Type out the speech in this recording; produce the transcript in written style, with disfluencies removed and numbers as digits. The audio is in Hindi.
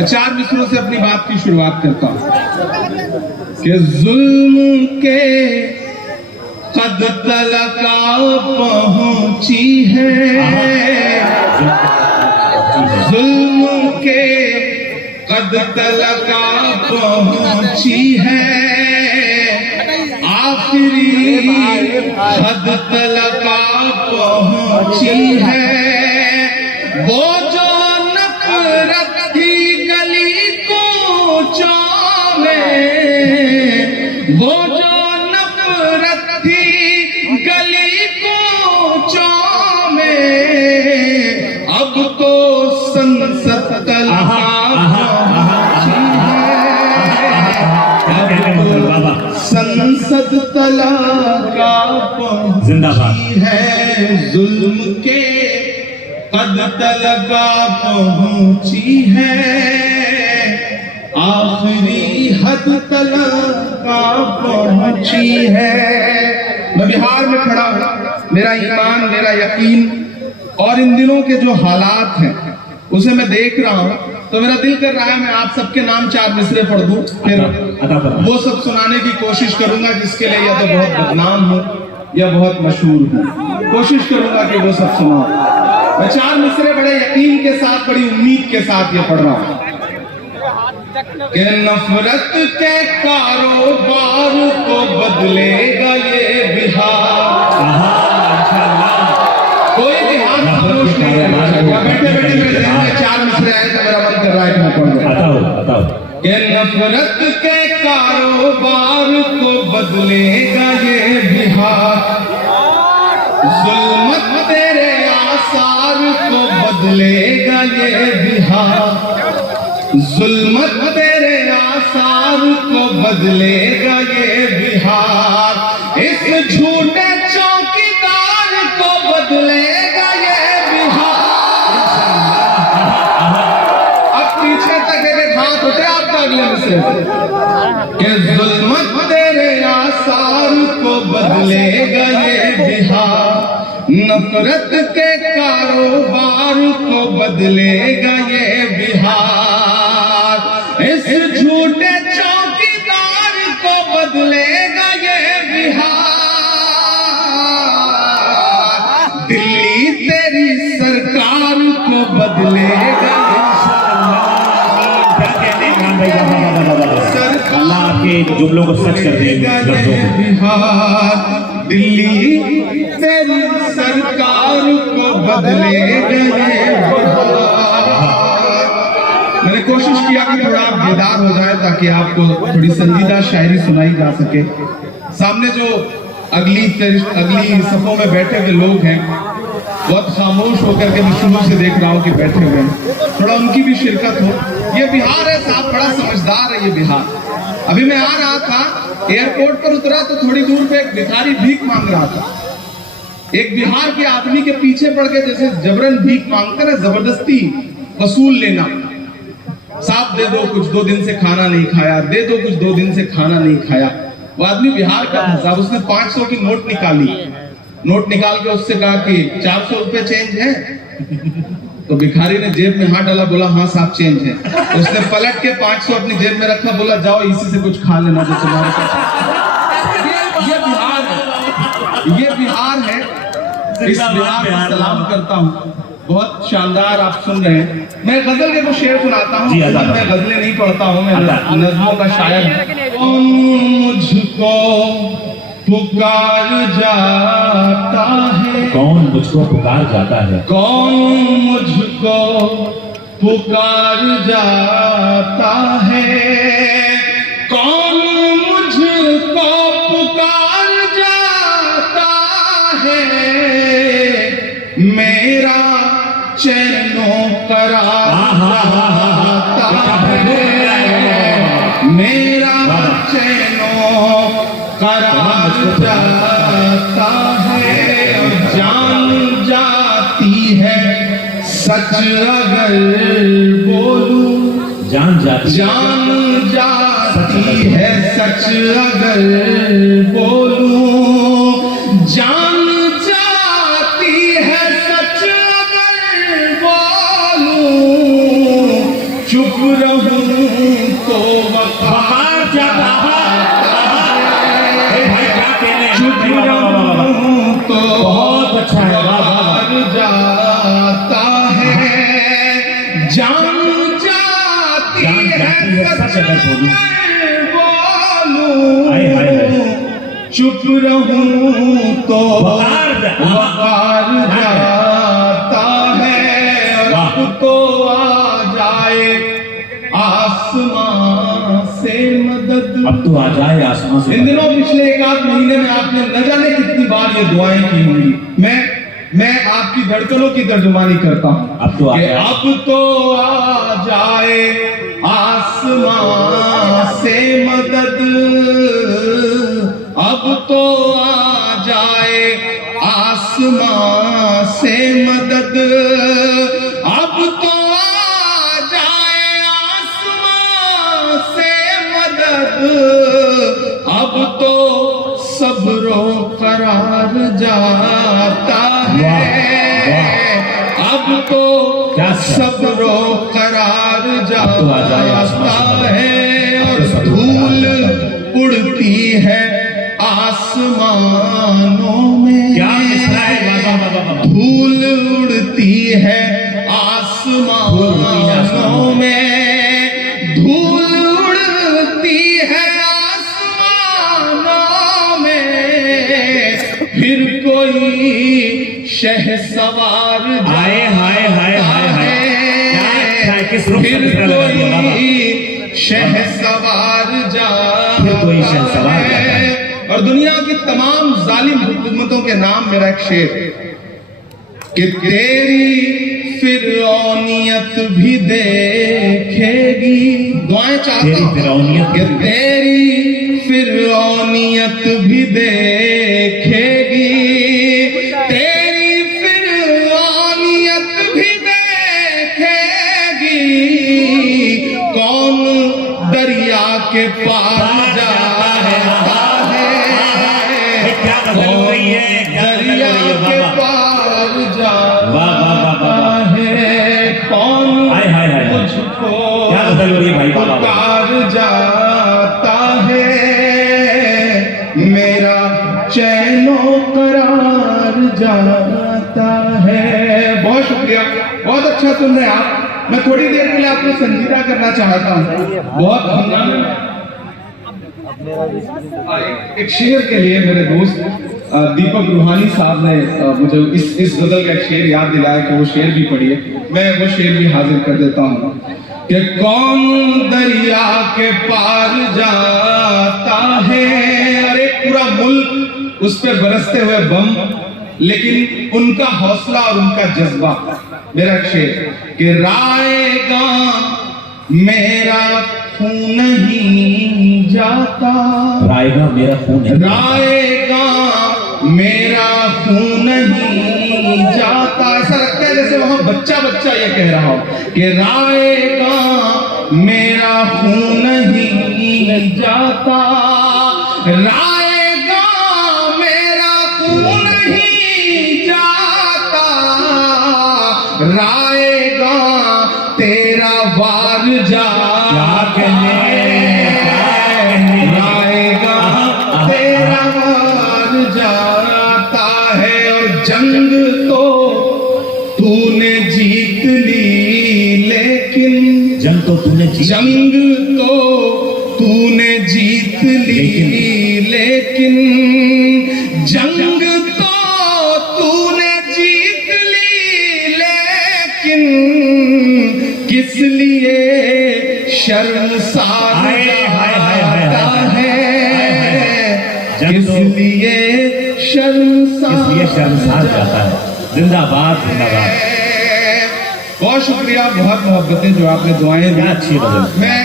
मैं 4 मिसरों से अपनी बात की शुरुआत करता हूं कि जुल्म के कद तलका पहुंची है, जुल्म के कद तलका पहुंची है, आखिरी हद तलका पहुंची है। वो जो नफरत थी गली कूचों में, वो जो नफरत थी गली कूचों में, अब तो संसद तलका पहुंची है, संसद तलका पहुंची है। जुल्म के कद तलका पहुंची है, आखिरी हद तलका पहुंची है। मैं बिहार में खड़ा हूं, मेरा ईमान, मेरा यकीन और इन दिनों के जो हालात हैं उसे मैं देख रहा हूं, तो मेरा दिल कर रहा है मैं आप सबके नाम 4 मिसरे पढ़ दूं, फिर वो सब सुनाने की कोशिश करूंगा जिसके लिए या तो बहुत बदनाम हूं या बहुत मशहूर हूं। कोशिश करूंगा कि वो सब सुनाऊं। मैं 4 मिसरे बड़े यकीन के साथ, बड़ी उम्मीद के साथ ये पढ़ रहा हूं कि नफरत के कारोबार को बदलेगा ये बिहार। कोई बिहार खामोश नहीं रहेगा। बैठे बैठे मेरे ध्यान में 4 मिसरे आए तो मेरा मन कर रहा है कि मैं पढ़ दूं। कि नफरत के कारोबार को बदलेगा ये बिहार, जुल्मत तेरे आसार को बदलेगा ये बिहार, जुल्मत तेरे आसार को बदलेगा ये बिहार, इस झूठे चौकीदार को बदलेगा ये बिहार। अब पीछे तक एक हाथ उठे आपका अगले मिसरे कि जुल्मत तेरे आसार को बदलेगा ये बिहार, नफरत के कारोबार को बदलेगा ये बिहार, इस झूठे चौकीदार को बदलेगा ये बिहार, दिल्ली तेरी सरकार को बदलेगा। अल्लाह आपके जुमलों को सच कर देगा। बिहार दिल्ली तेरी सरकार को बदलेगा। मैंने कोशिश किया कि थोड़ा आप बेदार हो जाए ताकि आपको थोड़ी संजीदा शायरी सुनाई जा सके। सामने जो अगली सफों में बैठे हुए लोग हैं बहुत खामोश होकर के मैं शुरू से देख रहा हूँ कि बैठे हुए हैं, थोड़ा उनकी भी शिरकत हो। ये बिहार है साहब, बड़ा समझदार है ये बिहार। अभी मैं आ रहा था, एयरपोर्ट पर उतरा तो थोड़ी दूर पे एक भिखारी भीख मांग रहा था। एक बिहार के आदमी के पीछे पड़ के जैसे जबरन भीख मांगते ना, जबरदस्ती वसूल लेना, साहब दे दो कुछ, 2 दिन से खाना नहीं खाया, दे दो कुछ, 2 दिन से खाना नहीं खाया। वो आदमी बिहार का था साहब, उसने 500 की नोट निकाली, नोट निकाल के उससे कहा कि 400 रुपए चेंज है। तो भिखारी ने जेब में हाथ डाला, बोला हाँ साहब चेंज है। तो उसने पलट के 500 अपनी जेब में रखा, बोला जाओ इसी से कुछ खा लेना जो तुम्हारे पास। ये बिहार है, ये बिहार है। इस बिहार को सलाम करता हूँ, बहुत शानदार आप सुन रहे हैं। मैं गजल के कुछ शेर सुनाता हूँ, मैं गजलें नहीं पढ़ता हूँ, मैं नज़्मों का शायर। मुझको पुकार जाता है, कौन मुझको पुकार जाता है, कौन मुझको पुकार जाता है, कौन मुझको पुकार जाता है, मेरा चैनो करार जाता है, मेरा चैनो करार जाता है। जान जाती है सच अगर बोलूं, जान जाती है सच अगर बोलूं, जान जाती है सच अगर बोलूं, चुप रहूं तो वकार जाता है। ए भाई क्या कहने हैं? चुप रहूं तो बहुत अच्छा है, वाह, वाह, वाह। वकार जाता है, जान जाती जान जाती है, है सच अगर बोलूं। बोलूं, हाय, हाय, हाय। चुप रहूं तो वकार वकार जाता है, और वाह। अब तो आ जाए आसमां से मदद। अब तो आ जाए आसमां से। इन दिनों पिछले एक आध महीने में आपने न जाने कितनी बार ये दुआएं की होंगी। मैं आपकी धड़कनों की तर्जुमानी करता हूं। अब तो आ कि जाए। अब तो आ जाए आसमां से मदद, अब तो आ जाए आसमां से मदद, अब तो आ जाए आसमां से मदद, अब तो सब्रो करार जाता है, अब तो क्या सब्रो करार तो आ जाए आसमां जाता से है, अब और तो सब्रो धूल करार उड़ती है आसमानों में। क्या मिसरा है? वाह, वाह, वाह, वाह। धूल उड़ती है आसमानों में, धूल उड़ती है आसमानों में, फिर कोई शहसवार हाय, हाय, हाय, हाय, हाय। क्या अच्छा है, किस रूप से फिर मिसरा लगा दिया, वाह, वाह। कोई शहसवार फिर कोई जाता शहसवार जाता है। है। और दुनिया की तमाम जालिम हुकूमतों के नाम मेरा एक शेर कि तेरी फिरौनियत भी देखेगी। दुआएं चाहता तेरी हूं फिरौनियत कि तेरी फिरौनियत भी देखेगी, तेरी फिरौनियत भी देखेगी, कौन दरिया के पार जाता है, क्या गजल हो रही है, क्या गजल दरिया हो रही है, के वाह, वाह। पार वाह, वाह, वाह, जाता वाह। है, कौन हाय, हाय, हाय, हाय। मुझको क्या गजल हो रही है भाई, वाह, वाह, वाह। पुकार जाता है, मेरा चैनो करार जाता है। बहुत शुक्रिया, बहुत अच्छा सुन रहे हैं आप। मैं थोड़ी देर के लिए आपको संजीदा करना चाहता हूँ। बहुत हंगामे में एक शेर के लिए मेरे दोस्त दीपक रूहानी साहब ने मुझे इस गजल का एक शेर याद दिलाया कि वो शेर भी पढ़िए। मैं वो शेर भी हाजिर कर देता हूँ कि कौन दरिया के पार जाता है, और एक पूरा मुल्क उस पे बरसते हुए बम, लेकिन उनका हौसला और उनका जज्बा। मेरा एक शेर कि रायगा मेरा खून नहीं जाता, रायगा मेरा खून है, रायगा मेरा खून नहीं जाता। ऐसा लगता है जैसे वहां बच्चा बच्चा ये कह रहा हो कि रायगा मेरा खून नहीं जाता, रायगा मेरा खून नहीं जाता, रायगा तेरा वार जाता है, रायगा तेरा वार जाता है। और जंग तो तूने जीत ली, लेकिन जंग तो तूने जीत, जंग तो तूने जीत ली, लेकिन जंग तो तूने जीत ली, लेकिन किस लिए शर्मसार हाय, हाय, हाय, हाय, जाता हाय, है, जंग किस तो लिए शर्मसार इसलिए शर्मसार जाता है। जिंदाबाद, जिंदाबाद। बहुत शुक्रिया, बहुत मोहब्बतें जो आपने दुआएं दी। क्या अच्छी गजल। मैं